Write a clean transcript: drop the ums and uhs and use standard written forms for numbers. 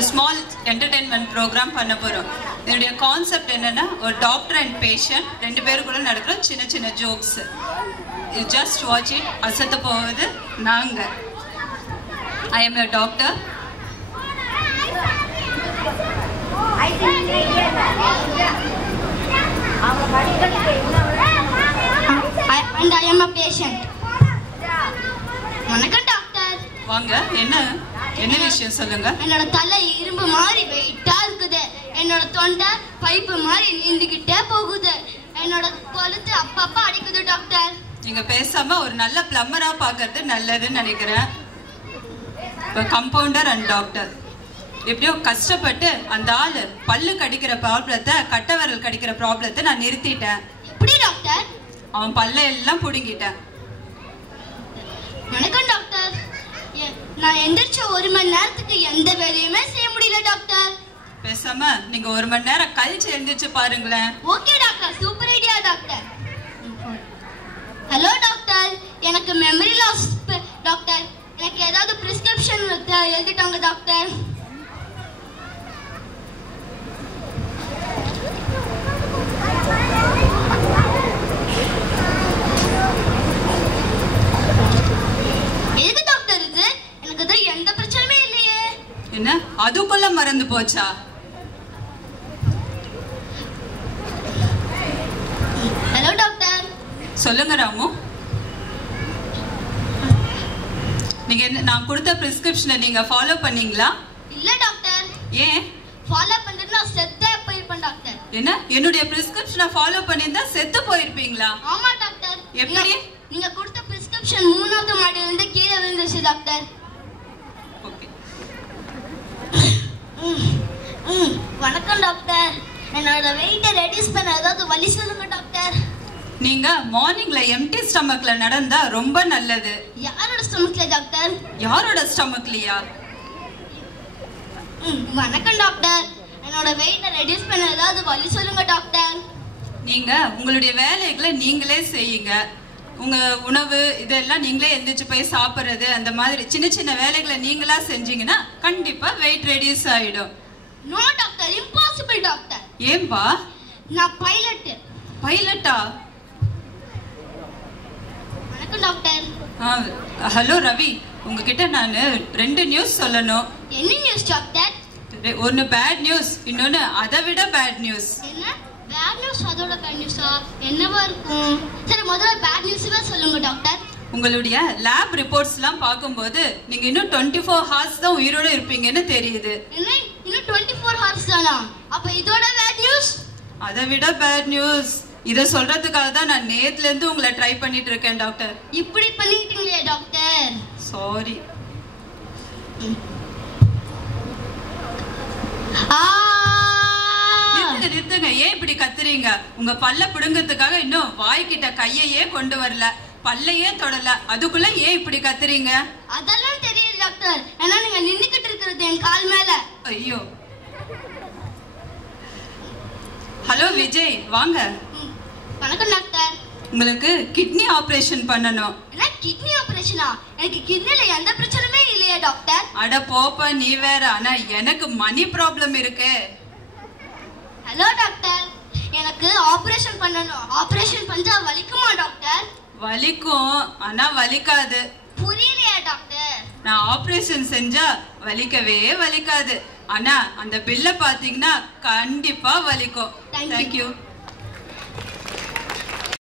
ஒரு small entertainment program பண்ண போறோம். இதனுடைய கான்செப்ட் என்னன்னா, ஒரு டாக்டர் அண்ட் பேஷண்ட் ரெண்டு பேருக்குள்ள நடக்கிற சின்ன சின்ன jokes. You just watch it. அசத்த போவது நாங்க. I am your doctor. And I am a patient. வணக்கம் டாக்டர். வாங்க. என்ன விஷயம் சொல்லுங்க. என்னோட தலை இரும்பு மாதிரி வெயிட்டா இருக்குது. என்னோட தொண்டை பைப்பு மாதிரி நீந்துகிட்டே போகுது. என்னோட கழுத்து அப்பப்ப அடிக்குது டாக்டர். நீங்க பேசாம ஒரு நல்ல பிளம்பரா பாக்குறது நல்லதுன்னு நினைக்கிறேன். இப்போ கம்பவுண்டர் அண்ட் டாக்டர் எப்படியோ கஷ்டப்பட்டு அந்த ஆளு பல்லு கடிக்கிற ப்ராப்ளத்தை, கட்டை விரல் கடிக்கிற ப்ராப்ளத்தை நான் நிறுத்திட்டேன். எப்படி டாக்டர்? அவன் பல்ல எல்லாம் புடுங்கிட்டேன். வணக்கம் டாக்டர். நான் எந்திரிச்ச 1 மணி நேரத்துக்கு எந்த வேலையுமே செய்ய முடியல டாக்டர். பேசாம நீங்க 1 மணி நேரம் கழிச்சு எந்திரிச்சு பாருங்களேன். Okay doctor, super idea doctor. Hello doctor, எனக்கு மெமரி லாஸ் டாக்டர். எனக்கு ஏதாவது பிரிஸ்கிரிப்ஷன் எழுதிட்டாங்க டாக்டர். எதுக்கு டாக்டர் இது? எனக்கு தான் எந்த பிரச்சனையுமே இல்லையே. என்ன அதுக்குள்ள மறந்து போச்சா? Hello doctor. சொல்லுங்க ராமு. நீங்க நான் கொடுத்த பிரிஸ்கிரிப்ஷனை நீங்க ஃபாலோ பண்ணீங்களா? இல்ல டாக்டர். ஏன்? ஃபாலோ பண்றதுனா செத்தே போயிருப்பேன் டாக்டர். என்ன என்னுடைய பிரிஸ்கிரிப்ஷனை ஃபாலோ பண்ணியிருந்தா செத்து போயிருப்பீங்களா? ஆமா டாக்டர். எப்படி? நீங்க கொடுத்த பிரிஸ்கிரிப்ஷன் 3வது மாடியில இருந்து கீழே விழுந்துச்சு டாக்டர். ஓகே. வணக்கம் டாக்டர். என்னோட வெயிட்டை ரெடியூஸ் பண்ண ஏதாவது வழி சொல்லுங்க டாக்டர். நீங்க மார்னிங்ல எம்டி ஸ்டமக்ல நடந்தா ரொம்ப நல்லது. யாரோட ஸ்டமக்ல டாக்டர்? யாரோட ஸ்டமக்லயா? வணக்கம் டாக்டர். என்னோட வெயிட்டை ரெடியூஸ் பண்ண ஏதாவது வழி சொல்லுங்க டாக்டர். நீங்க உங்களுடைய வேலைகளை நீங்களே செய்யுங்க. உங்க உணவு இதெல்லாம் நீங்களே எந்திரிச்சு போய் சாப்பிடுறது, அந்த மாதிரி சின்ன சின்ன வேலைகளை நீங்களா செஞ்சீங்கன்னா கண்டிப்பா வெயிட் ரெடியூஸ் ஆயிடும். No doctor, impossible doctor. ஏன்பா? நான் பைலட். பைலட்டா? வணக்கம் டாக்டர். ஹலோ ரவி, உங்ககிட்ட நான் 2 நியூஸ் சொல்லணும். என்ன நியூஸ் டாக்டர்? ஒன்னு பேட் நியூஸ், இன்னொன்னு அதை விட பேட் நியூஸ். என்ன பேட் நியூஸ்? அதோட பேட் நியூஸா? என்னவா இருக்கும்? சரி, முதல்ல பேட் நியூஸ்வே சொல்லுங்க டாக்டர். உங்களுடைய லேப் ரிப்போர்ட்ஸ் எல்லாம் பார்க்கும்போது நீங்க இன்னும் 24 ஹார்ஸ் தான் உயிரோட இருப்பீங்கன்னு தெரியுது. என்ன இன்னும் 24 ஹார்ஸ் தானா? அப்ப இதோட பேட் நியூஸ்? அதை விட பேட் நியூஸ். இத சொல்றதுக்காக தான் நான் நேத்துல இருந்து உங்களை ட்ரை பண்ணிட்டு இருக்கேன் டாக்டர். இப்படி பண்ணிட்டீங்களே டாக்டர். சாரி. நிறுத்துங்க. ஏன் இப்படி கத்துறீங்க? உங்க பல்ல பிடுங்கிறதுக்காக இன்னும் வாய்க்கிட்ட கையையே கொண்டு வரல, பல்லையே தொடல, அதுக்குள்ள ஏன் இப்படி கத்துறீங்க? அதெல்லாம் தெரியல டாக்டர். ஏன்னா நீங்க நின்னுக்கிட்டு இருக்கிறது என் கால் மேல. ஐயோ. ஹலோ விஜய், வாங்க. வணக்கம் டாக்டர். உங்களுக்கு கிட்னி ஆபரேஷன் பண்ணணும். என்ன கிட்னி ஆபரேஷனா? எனக்கு கிட்னில எந்த பிரச்சனையுமே இல்லையே டாக்டர். அட போப்பா, நீ வேற. ஆனா எனக்கு மணி ப்ராப்ளம் இருக்கு. ஹலோ டாக்டர், எனக்கு ஆபரேஷன் பண்ணணும். ஆபரேஷன் பண்ணா வலிக்குமா டாக்டர்? வலிக்கும், ஆனா வலிக்காது. புரியலையா டாக்டர்? நான் ஆபரேஷன் செஞ்சா வலிக்கவே வலிக்காது, ஆனா அந்த பில்ல பாத்தீங்கன்னா கண்டிப்பா வலிக்கும். தேங்க்யூ.